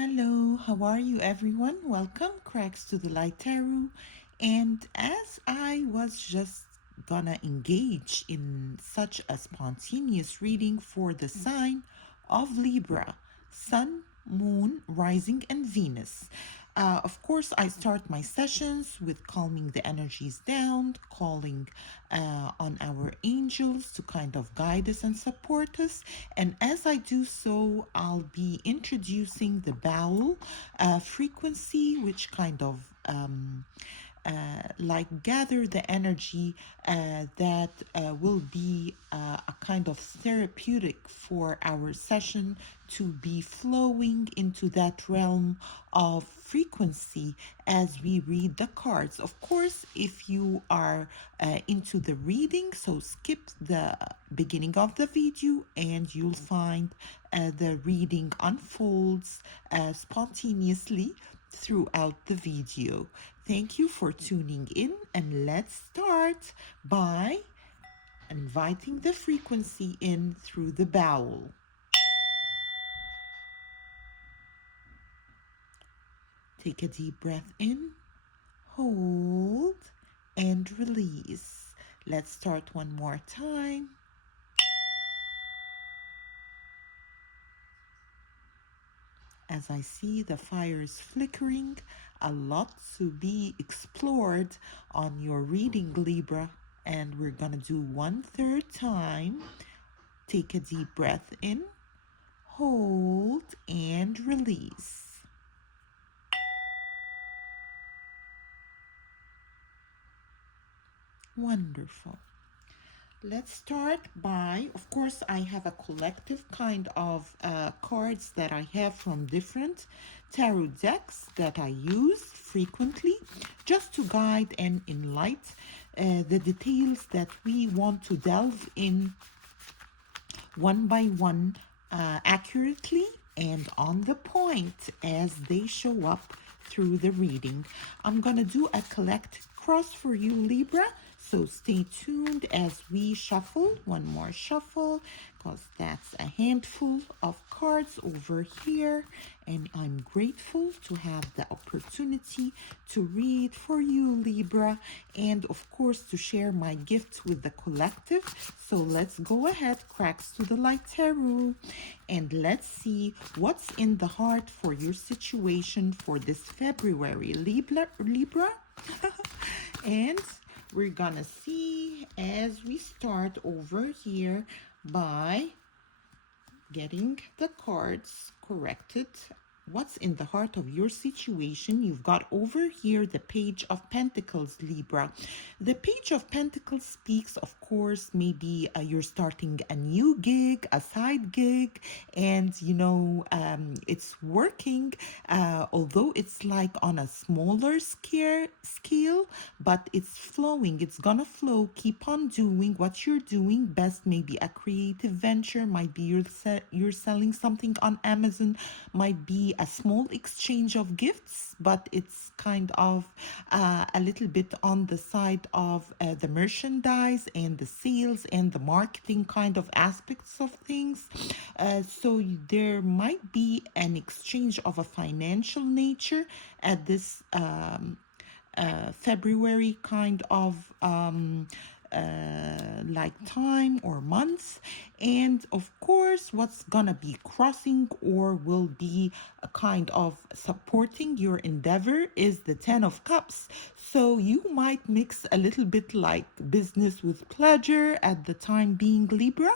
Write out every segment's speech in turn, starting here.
Hello, how are you everyone? Welcome, Cracks to the Light Tarot. And as I was just gonna engage in such a spontaneous reading for the sign of Libra, Sun, Moon, Rising, and Venus. Of course, I start my sessions with calming the energies down, calling on our angels to kind of guide us and support us. And as I do so, I'll be introducing the bowel frequency, which kind of like gather the energy that will be a kind of therapeutic for our session to be flowing into that realm of frequency as we read the cards. Of course, if you are into the reading, so skip the beginning of the video and you'll find the reading unfolds spontaneously throughout the video. Thank you for tuning in, and let's start by inviting the frequency in through the bowel. Take a deep breath in, hold, and release. Let's start one more time. As I see the fires flickering, a lot to be explored on your reading, Libra. And we're gonna do one third time. Take a deep breath in, hold, and release. Wonderful. Let's start by, of course, I have a collective kind of cards that I have from different tarot decks that I use frequently just to guide and enlighten the details that we want to delve in one by one accurately and on the point as they show up through the reading. I'm gonna do a collect cross for you, Libra, so stay tuned as we shuffle. One more shuffle, because that's a handful of cards over here, and I'm grateful to have the opportunity to read for you, Libra, and of course to share my gifts with the collective. So let's go ahead, Cracks to the Light Tarot, and let's see what's in the heart for your situation for this February, Libra. And we're gonna see as we start over here by getting the cards corrected. What's in the heart of your situation? You've got over here the Page of Pentacles, Libra. The Page of Pentacles speaks, of course, maybe you're starting a new gig, a side gig, and it's working, although it's like on a smaller scale, but it's flowing. It's gonna flow. Keep on doing what you're doing best. Maybe a creative venture, might be you're selling something on Amazon, might be a small exchange of gifts, but it's kind of a little bit on the side of the merchandise and the sales and the marketing kind of aspects of things. So there might be an exchange of a financial nature at this February kind of like time or months. And of course, what's gonna be crossing or will be a kind of supporting your endeavor is the Ten of Cups. So you might mix a little bit like business with pleasure at the time being, Libra.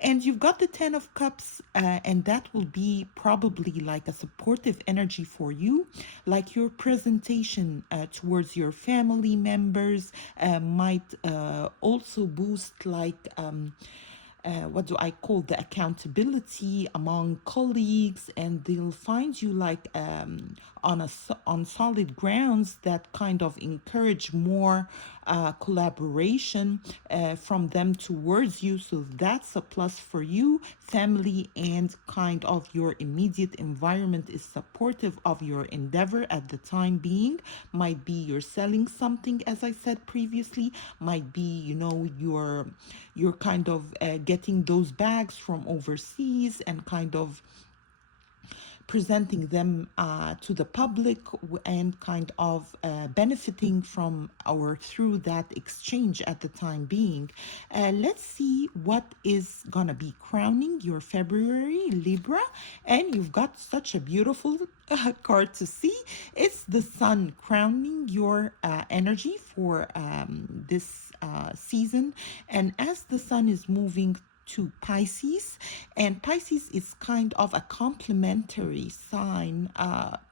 And you've got the Ten of Cups, and that will be probably like a supportive energy for you, like your presentation towards your family members might also boost like what do I call the accountability among colleagues, and they'll find you like on solid grounds that kind of encourage more collaboration from them towards you. So that's a plus for you. Family and kind of your immediate environment is supportive of your endeavor at the time being. Might be you're selling something, as I said previously, might be you're kind of getting those bags from overseas and kind of presenting them to the public and kind of benefiting from or through that exchange at the time being. Let's see what is gonna be crowning your February, Libra. And you've got such a beautiful card to see. It's the sun crowning your energy for this season. And as the sun is moving to Pisces, and Pisces is kind of a complementary sign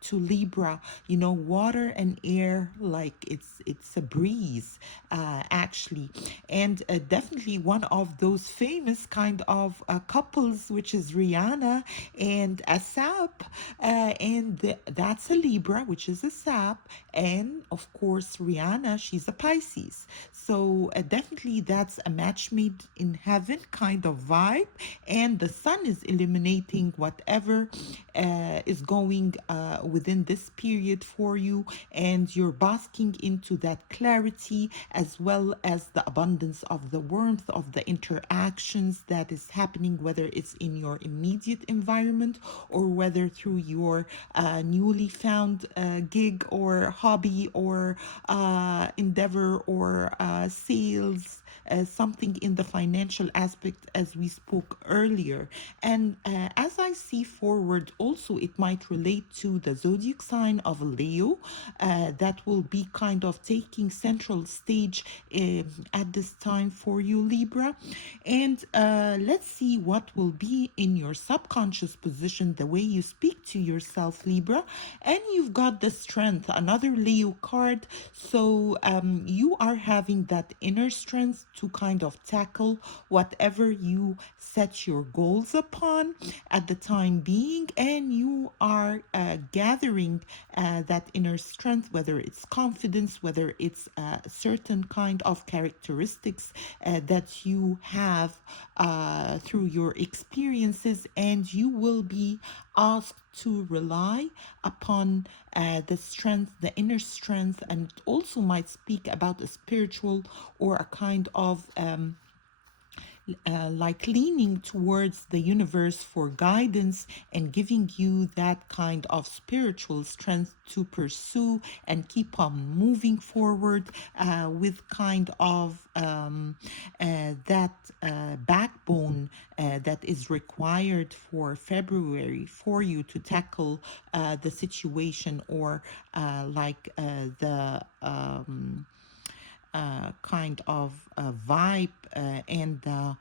to Libra. You know, water and air, like it's a breeze, actually, and definitely one of those famous kind of couples, which is Rihanna and a sap, that's a Libra, which is a sap, and of course Rihanna, she's a Pisces. So definitely that's a match made in heaven kind of vibe, and the sun is illuminating whatever is going within this period for you, and you're basking into that clarity as well as the abundance of the warmth of the interactions that is happening, whether it's in your immediate environment or whether through your newly found gig or hobby or endeavor or sales, something in the financial aspect as we spoke earlier. And as I see forward, also it might relate to the zodiac sign of Leo that will be kind of taking central stage at this time for you, Libra. And let's see what will be in your subconscious position, the way you speak to yourself, Libra. And you've got the strength, another Leo card. So you are having that inner strength to kind of tackle whatever you set your goals upon at the time being, and you are gathering that inner strength, whether it's confidence, whether it's a certain kind of characteristics that you have through your experiences, and you will be asked to rely upon the strength, the inner strength, and it also might speak about a spiritual or a kind of like leaning towards the universe for guidance and giving you that kind of spiritual strength to pursue and keep on moving forward with kind of that backbone that is required for February for you to tackle the situation or the kind of vibe and the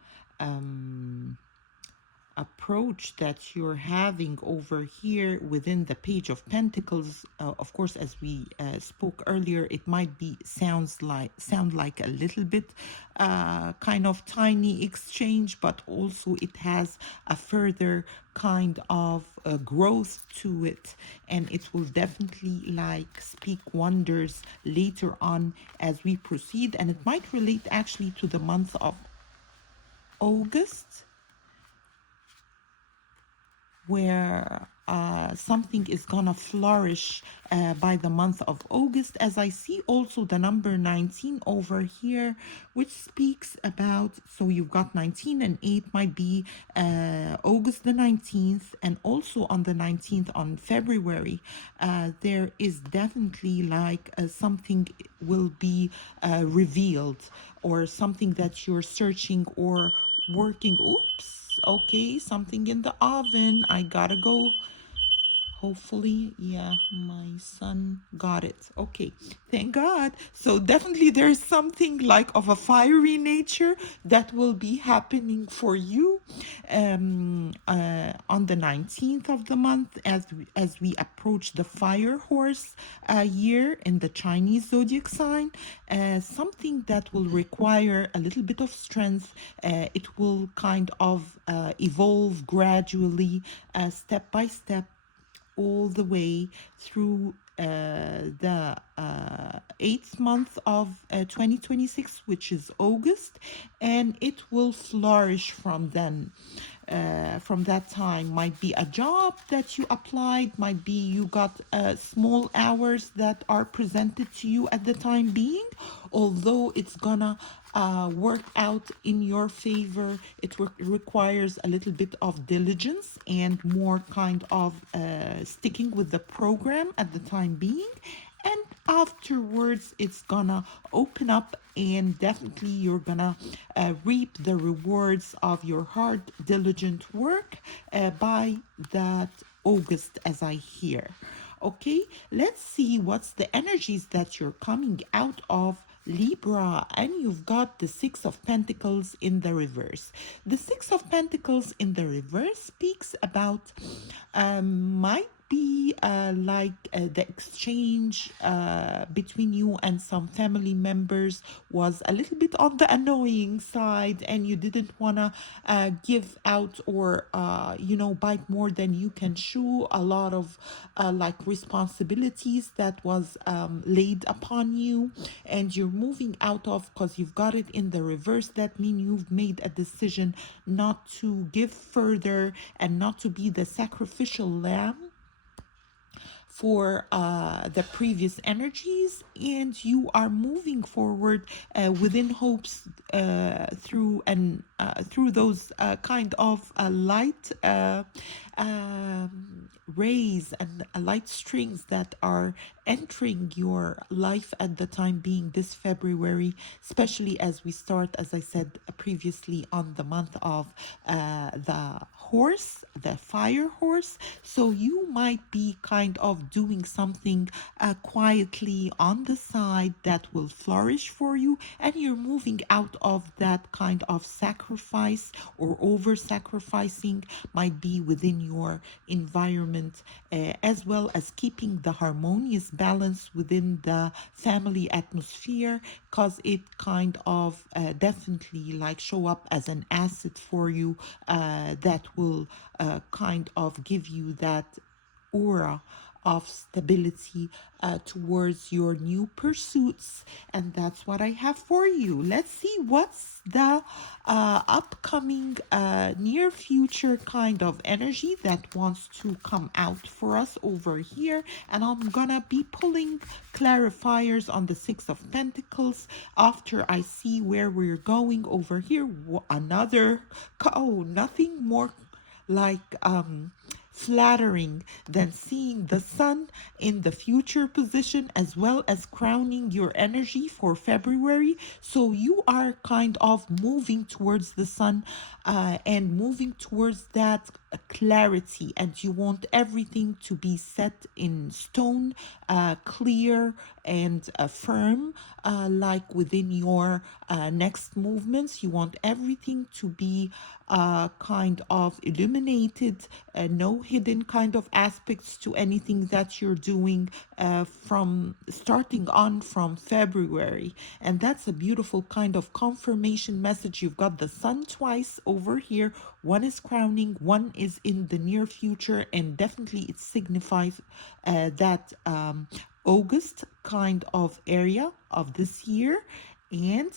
approach that you're having over here within the Page of Pentacles. Of course, as we spoke earlier, it might be sound like a little bit kind of tiny exchange, but also it has a further kind of growth to it, and it will definitely like speak wonders later on as we proceed. And it might relate actually to the month of August, where something is gonna flourish by the month of August, as I see also the number 19 over here, which speaks about, so you've got 19 and 8 might be August the 19th, and also on the 19th on February there is definitely like something will be revealed, or something that you're searching or working. Oops, okay, something in the oven, I gotta go. Hopefully, yeah, my son got it. Okay, thank God. So definitely there's something like of a fiery nature that will be happening for you on the 19th of the month, as we approach the fire horse year in the Chinese zodiac sign. Something that will require a little bit of strength. It will kind of evolve gradually, step by step, all the way through the eighth month of 2026, which is August, and it will flourish from then. From that time, might be a job that you applied, might be you got small hours that are presented to you at the time being, although it's gonna work out in your favor. It requires a little bit of diligence and more kind of sticking with the program at the time being. And afterwards, it's gonna open up, and definitely you're gonna reap the rewards of your hard, diligent work by that August, as I hear. Okay, let's see what's the energies that you're coming out of, Libra. And you've got the Six of Pentacles in the reverse. The Six of Pentacles in the reverse speaks about might be the exchange between you and some family members was a little bit on the annoying side, and you didn't want to give out or bite more than you can chew. A lot of like responsibilities that was laid upon you, and you're moving out of, because you've got it in the reverse. That means you've made a decision not to give further and not to be the sacrificial lamb for the previous energies, and you are moving forward within hopes through those kind of light rays and light strings that are entering your life at the time being this February, especially as we start, as I said previously, on the month of the horse, the fire horse. So you might be kind of doing something quietly on the side that will flourish for you, and you're moving out of that kind of sacrifice or over sacrificing, might be within your environment, as well as keeping the harmonious balance within the family atmosphere, because it kind of definitely like show up as an asset for you that will kind of give you that aura of stability towards your new pursuits. And that's what I have for you. Let's see what's the upcoming near future kind of energy that wants to come out for us over here. And I'm gonna be pulling clarifiers on the Six of Pentacles after I see where we're going over here. Nothing more like flattering than seeing the sun in the future position, as well as crowning your energy for February. So you are kind of moving towards the sun and moving towards that clarity, and you want everything to be set in stone, clear and firm, like within your next movements. You want everything to be kind of illuminated, no hidden kind of aspects to anything that you're doing from starting on from February. And that's a beautiful kind of confirmation message. You've got the sun twice over here. One is crowning, one is in the near future, and definitely it signifies that August kind of area of this year. And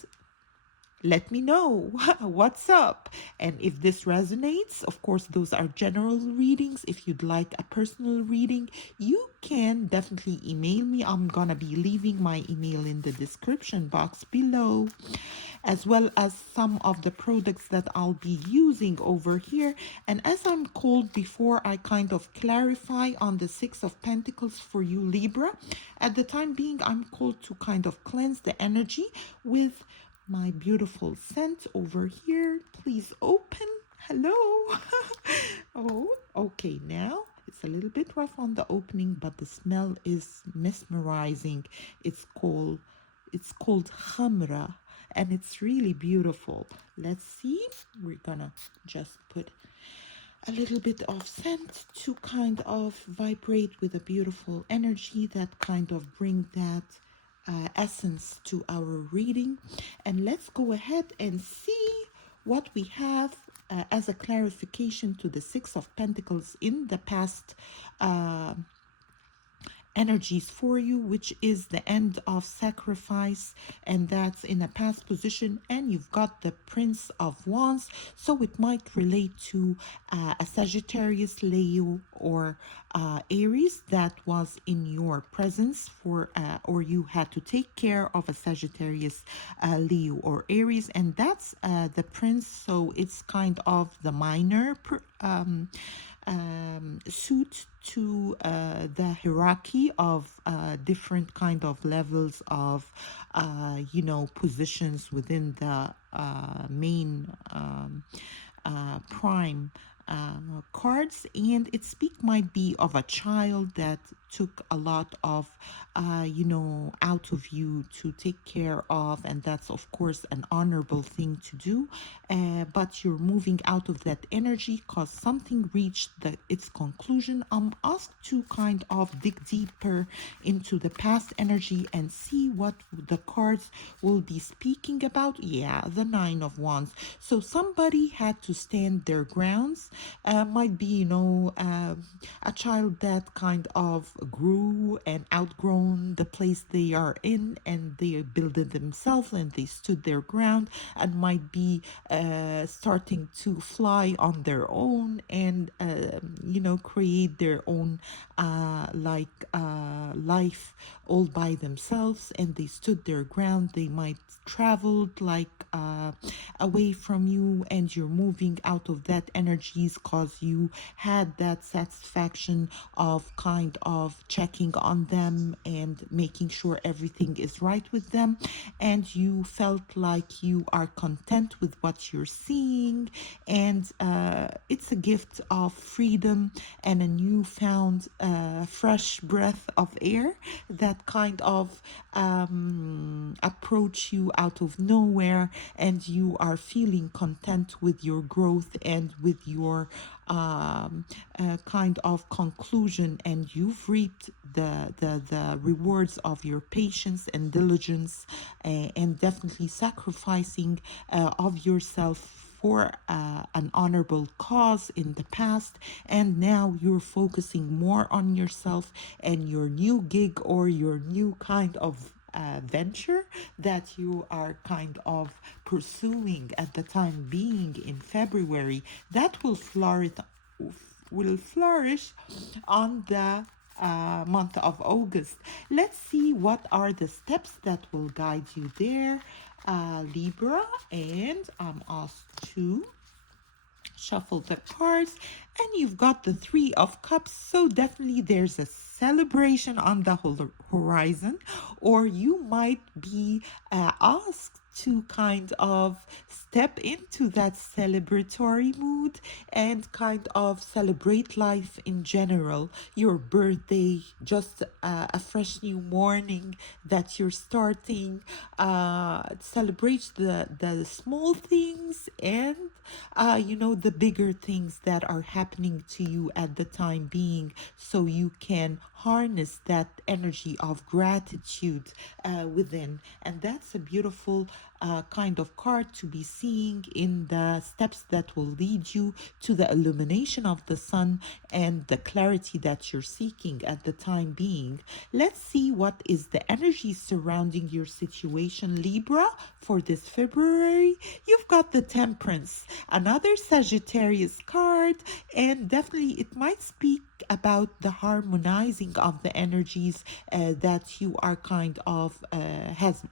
let me know what's up. And if this resonates, of course, those are general readings. If you'd like a personal reading, you can definitely email me. I'm gonna be leaving my email in the description box below, as well as some of the products that I'll be using over here. And as I'm called before, I kind of clarify on the Six of Pentacles for you, Libra. At the time being, I'm called to kind of cleanse the energy with my beautiful scent over here. Please open. Hello. Oh, okay. Now it's a little bit rough on the opening, but the smell is mesmerizing. It's called Khamra, and it's really beautiful. Let's see. We're gonna just put a little bit of scent to kind of vibrate with a beautiful energy that kind of bring that essence to our reading. And let's go ahead and see what we have as a clarification to the Six of Pentacles in the past energies for you, which is the end of sacrifice, and that's in a past position. And you've got the Prince of Wands, so it might relate to a Sagittarius, Leo, or Aries that was in your presence for, or you had to take care of a Sagittarius, Leo, or Aries, and that's the Prince. So it's kind of the minor suit to the hierarchy of different kind of levels of positions within the main prime cards, and its speak might be of a child that took a lot of out of you to take care of, and that's of course an honorable thing to do, but you're moving out of that energy because something reached its conclusion. I'm asked to kind of dig deeper into the past energy and see what the cards will be speaking about. Yeah, the Nine of Wands. So somebody had to stand their grounds. Might be, a child that kind of grew and outgrown the place they are in, and they built it themselves and they stood their ground, and might be starting to fly on their own and create their own life all by themselves, and they stood their ground. They might traveled away from you, and you're moving out of that energies because you had that satisfaction of kind of checking on them and making sure everything is right with them, and you felt like you are content with what you're seeing, and it's a gift of freedom and a newfound fresh breath of air that kind of approach you out of nowhere, and you are feeling content with your growth and with your kind of conclusion, and you've reaped the rewards of your patience and diligence, and definitely sacrificing of yourself for an honorable cause in the past, and now you're focusing more on yourself and your new gig or your new kind of venture that you are kind of pursuing at the time being in February, that will flourish on the month of August. Let's see what are the steps that will guide you there, Libra, and I'm asked to shuffle the cards, and you've got the Three of Cups. So definitely there's a celebration on the horizon, or you might be asked to kind of step into that celebratory mood and kind of celebrate life in general. Your birthday, just a fresh new morning that you're starting. Celebrate the small things, and the bigger things that are happening to you at the time being, so you can harness that energy of gratitude within. And that's a beautiful kind of card to be seeing in the steps that will lead you to the illumination of the sun and the clarity that you're seeking at the time being. Let's see what is the energy surrounding your situation, Libra, for this February. You've got the Temperance, another Sagittarius card, and definitely it might speak about the harmonizing of the energies that you are kind of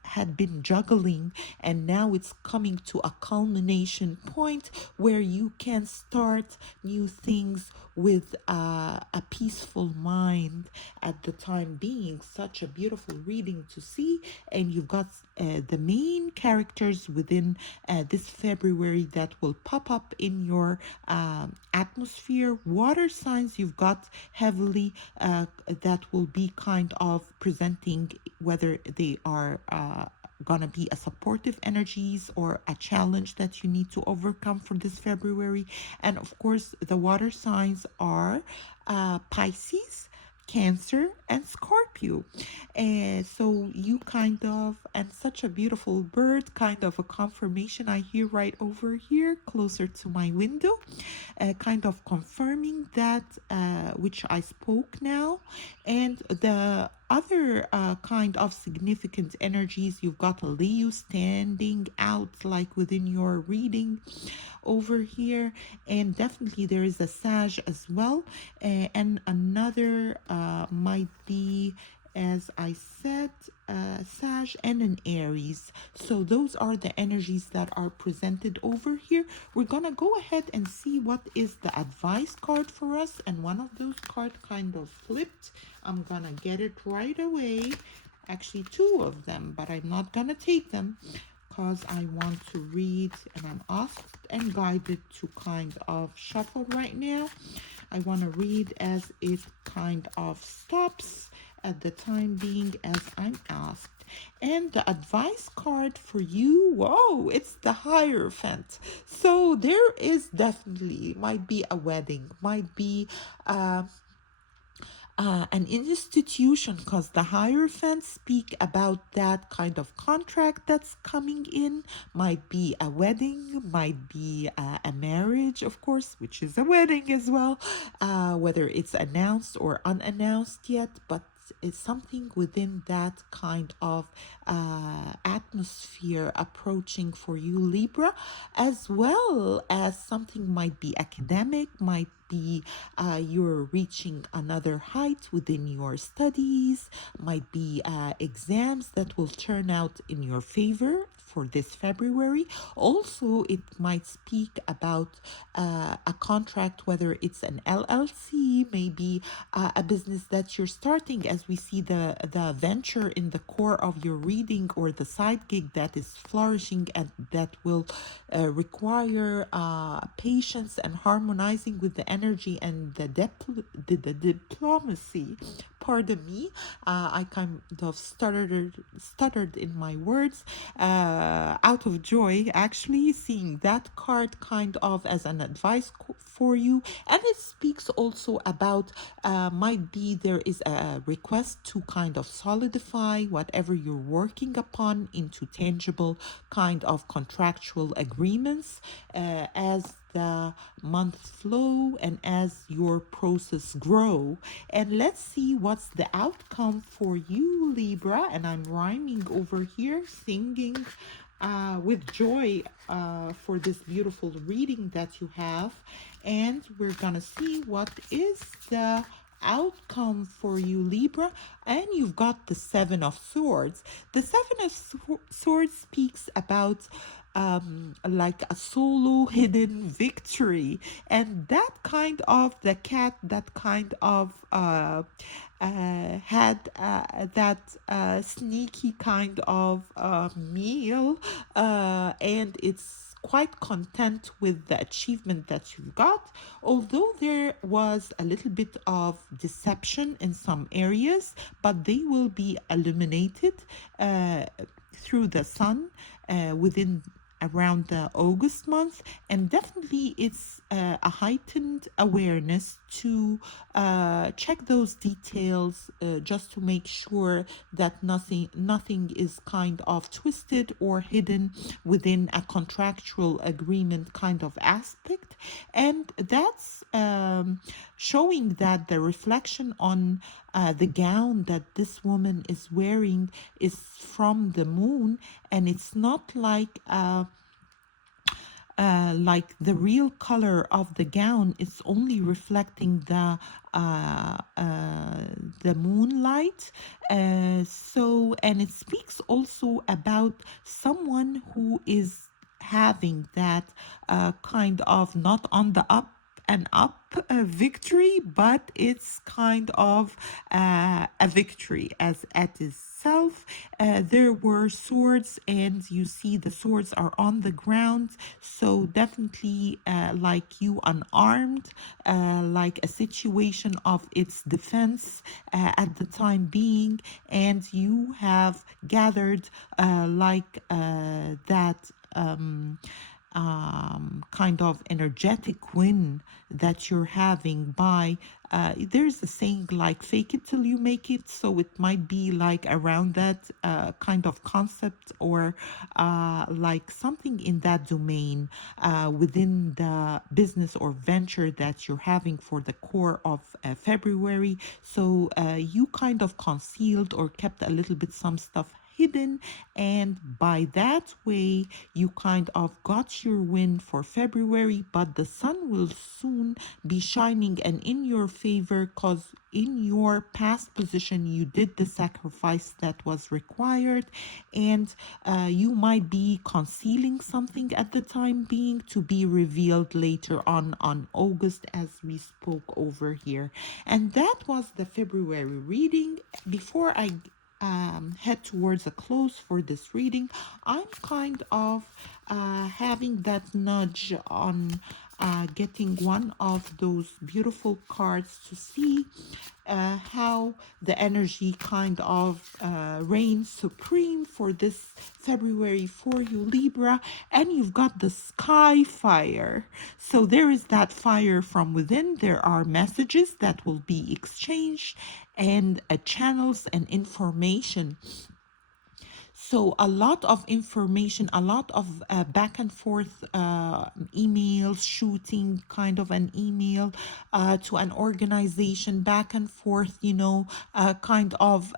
had been juggling, and now it's coming to a culmination point where you can start new things with a peaceful mind at the time being. Such a beautiful reading to see, and you've got the main characters within this February that will pop up in your atmosphere. Water signs, you've got heavily that will be kind of presenting whether they are gonna be a supportive energies or a challenge that you need to overcome for this February. And of course, the water signs are Pisces, Cancer, and Scorpio. And so you kind of, and such a beautiful bird, kind of a confirmation I hear right over here, closer to my window, kind of confirming that which I spoke now. And the other kind of significant energies, you've got a Leo standing out like within your reading over here, and definitely there is a Sag as well, and another might be, as I said, Sag and an Aries. So those are the energies that are presented over here. We're gonna go ahead and see what is the advice card for us, and one of those cards kind of flipped. I'm gonna get it right away. Actually, two of them, but I'm not gonna take them because I want to read, and I'm asked and guided to kind of shuffle right now. I want to read as it kind of stops at the time being as I'm asked. And the advice card for you, whoa, it's the Hierophant. So there is definitely, might be a wedding, might be an institution, because the Hierophants speak about that kind of contract that's coming in. Might be a wedding, might be a marriage, of course, which is a wedding as well, whether it's announced or unannounced yet, but it's something within that kind of atmosphere approaching for you, Libra, as well as something might be academic, might be you're reaching another height within your studies, might be exams that will turn out in your favor for this February. Also, it might speak about a contract, whether it's an LLC, maybe a business that you're starting, as we see the venture in the core of your reading, or the side gig that is flourishing and that will require patience and harmonizing with the energy and the diplomacy. Pardon me, I kind of stuttered in my words out of joy, actually, seeing that card kind of as an advice for you. And it speaks also about might be there is a request to kind of solidify whatever you're working upon into tangible kind of contractual agreements as the months flow and as your process grow. And let's see what's the outcome for you, Libra. And I'm rhyming over here, singing with joy for this beautiful reading that you have. And we're gonna see what is the outcome for you, Libra. And you've got the Seven of Swords. The Seven of Swords speaks about like a solo hidden victory, and that kind of the cat that kind of had that sneaky kind of meal, and it's quite content with the achievement that you've got, although there was a little bit of deception in some areas, but they will be illuminated through the sun within around the August month. And definitely it's a heightened awareness to check those details just to make sure that nothing is kind of twisted or hidden within a contractual agreement kind of aspect. And that's showing that the reflection on the gown that this woman is wearing is from the moon, and it's not like the real color of the gown. It's only reflecting the moonlight. So, and it speaks also about someone who is having that kind of not on the up and up victory, but it's kind of a victory as at itself. There were swords, and you see the swords are on the ground, so definitely like you unarmed, like a situation of its defense at the time being, and you have gathered that kind of energetic win that you're having by there's a saying like fake it till you make it. So it might be like around that kind of concept, or like something in that domain within the business or venture that you're having for the core of February. So you kind of concealed or kept a little bit some stuff hidden, and by that way you kind of got your win for February. But the sun will soon be shining and in your favor, because in your past position you did the sacrifice that was required, and you might be concealing something at the time being to be revealed later on August, as we spoke over here. And that was the February reading. Before I head towards a close for this reading, I'm kind of having that nudge on getting one of those beautiful cards to see how the energy kind of reigns supreme for this February for you, Libra. And you've got the sky fire. So there is that fire from within. There are messages that will be exchanged, and channels and information. So a lot of information, a lot of back and forth emails, shooting kind of an email to an organization, back and forth, kind of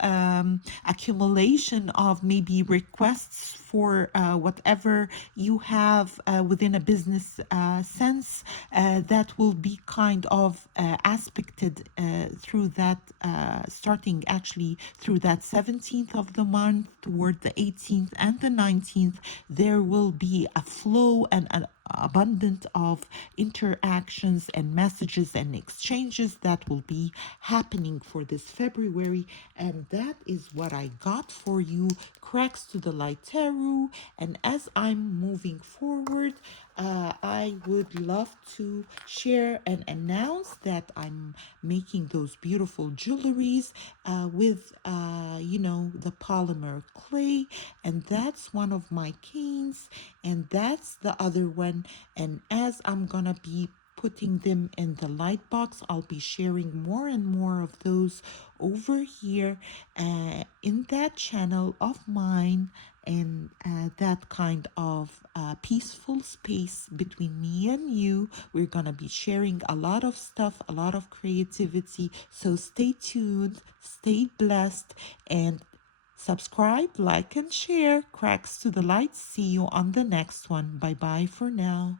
accumulation of maybe requests for whatever you have within a business sense, that will be kind of aspected through that, starting actually through that 17th of the month toward the 18th and the 19th. There will be a flow and an abundant of interactions and messages and exchanges that will be happening for this February. And that is what I got for you, Cracks to the Light Tarot. And as I'm moving forward, I would love to share and announce that I'm making those beautiful jewelries with, the polymer clay. And that's one of my canes, and that's the other one. And as I'm gonna be putting them in the light box, I'll be sharing more and more of those over here in that channel of mine, and that kind of peaceful space between me and you. We're gonna be sharing a lot of stuff, a lot of creativity. So stay tuned, stay blessed, and subscribe, like, and share. Cracks to the Light. See you on the next one. Bye bye for now.